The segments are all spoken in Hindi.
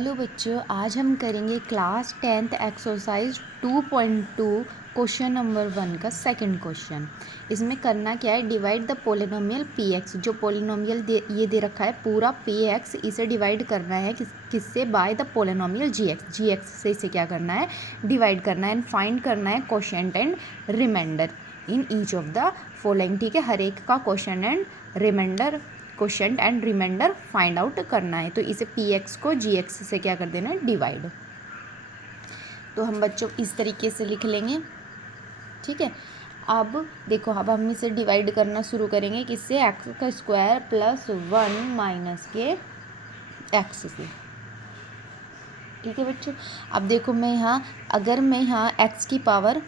हेलो बच्चों, आज हम करेंगे class 10th exercise 2.2 question number 1 का सेकंड क्वेश्चन। इसमें करना क्या है, divide the polynomial P x. जो पोलिनोमियल ये दे रखा है पूरा पी एक्स, इसे डिवाइड करना है किससे, by the polynomial g x. G x से इसे क्या करना है, डिवाइड करना है एंड फाइंड करना है quotient and remainder in each of the following. ठीक है, हर एक का quotient and remainder, quotient and remainder find out करना है। तो इसे पी एक्स को जी एक्स से क्या कर देना है, डिवाइड। तो हम बच्चों इस तरीके से लिख लेंगे। ठीक है, अब देखो, अब हम इसे डिवाइड करना शुरू करेंगे किससे, एक्स का स्क्वायर प्लस 1 माइनस के एक्स से। ठीक है बच्चों, अब देखो मैं यहाँ, अगर मैं यहाँ एक्स की पावर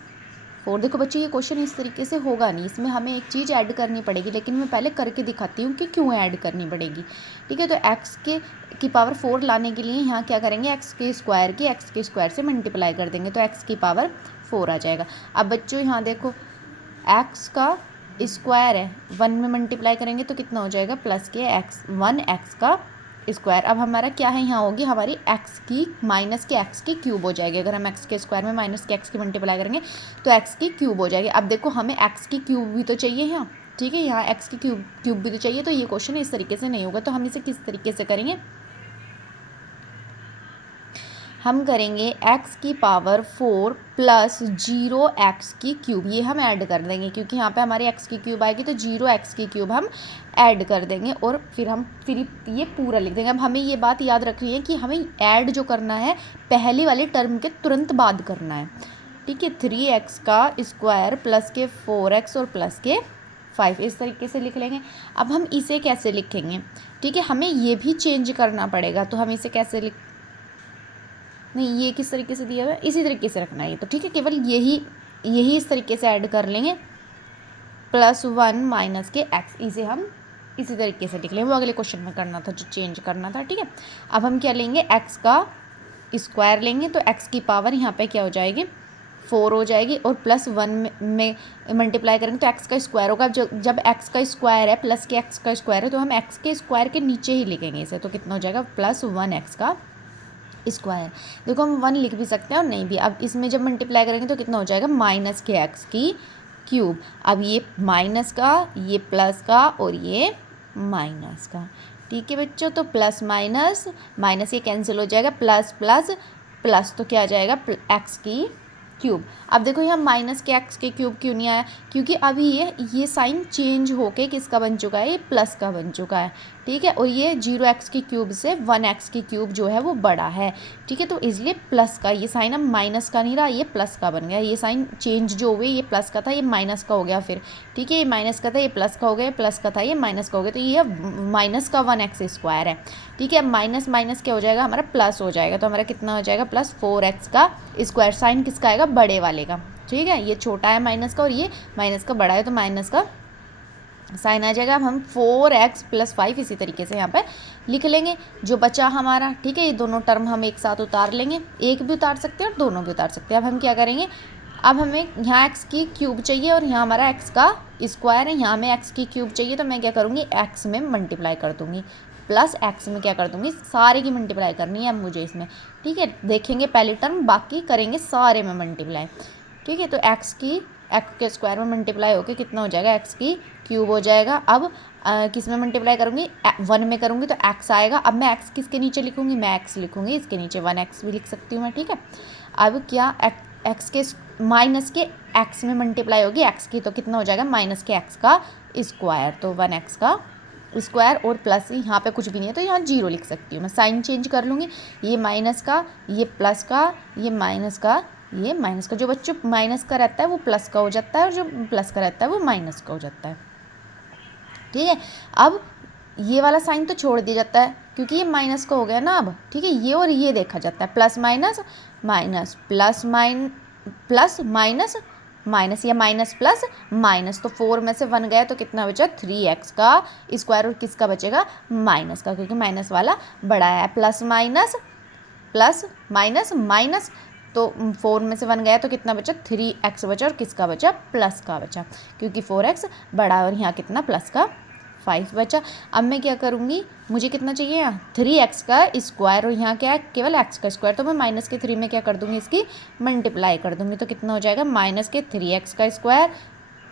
4, देखो बच्चों ये क्वेश्चन इस तरीके से होगा नहीं, इसमें हमें एक चीज़ ऐड करनी पड़ेगी, लेकिन मैं पहले करके दिखाती हूँ कि क्यों ऐड करनी पड़ेगी। ठीक है, तो एक्स की पावर 4 लाने के लिए यहाँ क्या करेंगे, एक्स के स्क्वायर से मल्टीप्लाई कर देंगे, तो एक्स की पावर 4 आ जाएगा। अब बच्चों यहाँ देखो, एक्स का स्क्वायर है, 1 में मल्टीप्लाई करेंगे तो कितना हो जाएगा, प्लस के एक्स 1 एक्स का स्क्वायर। अब हमारा क्या है, यहाँ होगी हमारी एक्स की माइनस के एक्स की क्यूब हो जाएगी। अगर हम एक्स के स्क्वायर में माइनस के एक्स की मल्टीप्लाई करेंगे तो एक्स की क्यूब हो जाएगी। अब देखो हमें एक्स की क्यूब भी तो चाहिए यहाँ। ठीक है, यहाँ एक्स की क्यूब भी तो चाहिए, तो ये क्वेश्चन इस तरीके से नहीं होगा। तो हम इसे किस तरीके से करेंगे, हम करेंगे एक्स की पावर 4 प्लस 0 एक्स की क्यूब, ये हम ऐड कर देंगे, क्योंकि यहाँ पे हमारी एक्स की क्यूब आएगी तो 0 एक्स की क्यूब हम ऐड कर देंगे और फिर ये पूरा लिख देंगे। अब हमें ये बात याद रखनी है कि हमें ऐड जो करना है पहली वाली टर्म के तुरंत बाद करना है। ठीक है, 3x का स्क्वायर प्लस के 4x और प्लस के 5, इस तरीके से लिख लेंगे। अब हम इसे कैसे लिखेंगे, ठीक है, हमें ये भी चेंज करना पड़ेगा। तो हम इसे कैसे नहीं, ये किस तरीके से दिया हुआ है, इसी तरीके से रखना है ये तो। ठीक है, केवल यही इस तरीके से ऐड कर लेंगे, प्लस 1 माइनस के एक्स, इसे हम इसी तरीके से लिख लेंगे। वो अगले क्वेश्चन में करना था, जो चेंज करना था। ठीक है, अब हम क्या लेंगे, एक्स का स्क्वायर लेंगे, तो एक्स की पावर यहाँ पे क्या हो जाएगी, 4 हो जाएगी, और प्लस 1 में मल्टीप्लाई करेंगे तो एक्स का स्क्वायर होगा। जब एक्स का स्क्वायर है प्लस के एक्स का स्क्वायर है, तो हम एक्स के स्क्वायर के नीचे ही लिखेंगे इसे, तो कितना हो जाएगा, प्लस 1 एक्स का स्क्वायर। देखो हम 1 लिख भी सकते हैं और नहीं भी। अब इसमें जब मल्टीप्लाई करेंगे तो कितना हो जाएगा, माइनस के एक्स की क्यूब। अब ये माइनस का, ये प्लस का और ये माइनस का। ठीक है बच्चों, तो प्लस माइनस माइनस ये कैंसिल हो जाएगा, प्लस प्लस प्लस, तो क्या आ जाएगा, एक्स की क्यूब। अब देखो यहाँ माइनस के एक्स के क्यूब क्यों नहीं आया, क्योंकि अभी ये साइन चेंज होके किसका बन चुका है, ये प्लस का बन चुका है। ठीक है, और ये 0 एक्स की क्यूब से 1 एक्स की क्यूब जो है वो बड़ा है। ठीक है, तो इसलिए प्लस का ये साइन अब माइनस का नहीं रहा, ये प्लस का बन गया। ये साइन चेंज जो हुए, ये प्लस का था ये माइनस का हो गया फिर। ठीक है, ये माइनस का था ये प्लस का हो गया, प्लस का था ये माइनस का हो गया, तो ये माइनस का 1 एक्स स्क्वायर है। ठीक है, अब माइनस माइनस क्या हो जाएगा, हमारा प्लस हो जाएगा, तो हमारा कितना हो जाएगा, प्लस 4 एक्स का स्क्वायर। साइन किसका आएगा, बड़े वाले का। ठीक है, ये छोटा है माइनस का और ये माइनस का बड़ा है, तो माइनस का साइन आ जाएगा। अब हम 4x प्लस 5 इसी तरीके से यहाँ पे लिख लेंगे जो बचा हमारा। ठीक है, ये दोनों टर्म हम एक साथ उतार लेंगे, एक भी उतार सकते हैं और दोनों भी उतार सकते हैं। अब हम क्या करेंगे, अब हमें यहाँ x की क्यूब चाहिए और यहाँ हमारा x का स्क्वायर है, यहाँ हमें x की क्यूब चाहिए, तो मैं क्या करूँगी, x में मल्टीप्लाई कर दूँगी, प्लस x में क्या कर दूँगी, सारे की मल्टीप्लाई करनी है अब मुझे इसमें। ठीक है, देखेंगे पहली टर्म, बाकी करेंगे सारे में मल्टीप्लाई। ठीक है, तो एक्स के स्क्वायर में मल्टीप्लाई होकर कितना हो जाएगा, एक्स की क्यूब हो जाएगा। अब किस में मल्टीप्लाई करूँगी, 1 में करूँगी तो एक्स आएगा। अब मैं एक्स किसके नीचे लिखूँगी, मैं एक्स लिखूँगी इसके नीचे, 1 एक्स भी लिख सकती हूँ मैं। ठीक है, अब क्या एक्स के माइनस के एक्स में मल्टीप्लाई होगी एक्स की, तो कितना हो जाएगा, माइनस के एक्स का स्क्वायर, तो 1 एक्स का स्क्वायर, और प्लस यहाँ पे कुछ भी नहीं है तो यहाँ 0 लिख सकती हूँ मैं। साइन चेंज कर लूँगी, ये माइनस का, ये प्लस का, ये माइनस का, ये माइनस का। जो बच्चों माइनस का रहता है वो प्लस का हो जाता है, और जो प्लस का रहता है वो माइनस का हो जाता है। ठीक है, अब ये वाला साइन तो छोड़ दिया जाता है क्योंकि ये माइनस का हो गया ना अब। ठीक है, ये और ये देखा जाता है, plus minus minus, plus minus minus, या माइनस प्लस माइनस, तो 4 में से 1 गया तो कितना बचा, 3x का स्क्वायर, और किसका बचेगा, माइनस का, क्योंकि माइनस वाला बड़ा है। प्लस माइनस माइनस, तो 4 में से 1 गया तो कितना बचा, 3x बचा, और किसका बचा, प्लस का बचा, क्योंकि 4x बड़ा है और यहाँ कितना, प्लस का 5 बचा। अब मैं क्या करूँगी, मुझे कितना चाहिए यहाँ 3x का स्क्वायर, और यहाँ क्या है केवल x का स्क्वायर, तो मैं माइनस के 3 में क्या कर दूँगी, इसकी मल्टीप्लाई कर दूँगी। तो कितना हो जाएगा माइनस के 3x का स्क्वायर,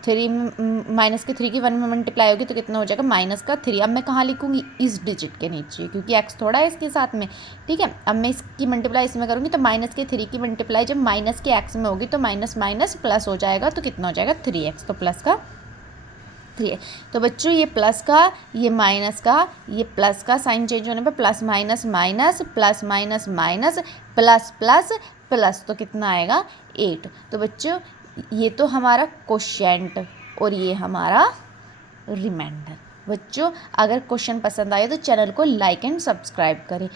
माइनस के 3 की 1 में मल्टीप्लाई होगी तो कितना हो जाएगा माइनस का 3। अब मैं कहाँ लिखूँगी, इस डिजिट के नीचे, क्योंकि x थोड़ा है इसके साथ में, ठीक है। अब मैं इसकी मल्टीप्लाई इसमें करूँगी तो माइनस के 3 की मल्टीप्लाई जब माइनस के x में होगी तो माइनस माइनस प्लस हो जाएगा, तो कितना हो जाएगा 3x, तो प्लस का 3 है। तो बच्चों ये प्लस का, ये माइनस का, ये प्लस का साइन चेंज होने पर plus minus minus, plus minus minus, plus plus plus, तो कितना आएगा 8। तो बच्चों ये तो हमारा क्वोशिएंट और ये हमारा रिमाइंडर। बच्चों अगर क्वेश्चन पसंद आए तो चैनल को लाइक एंड सब्सक्राइब करें।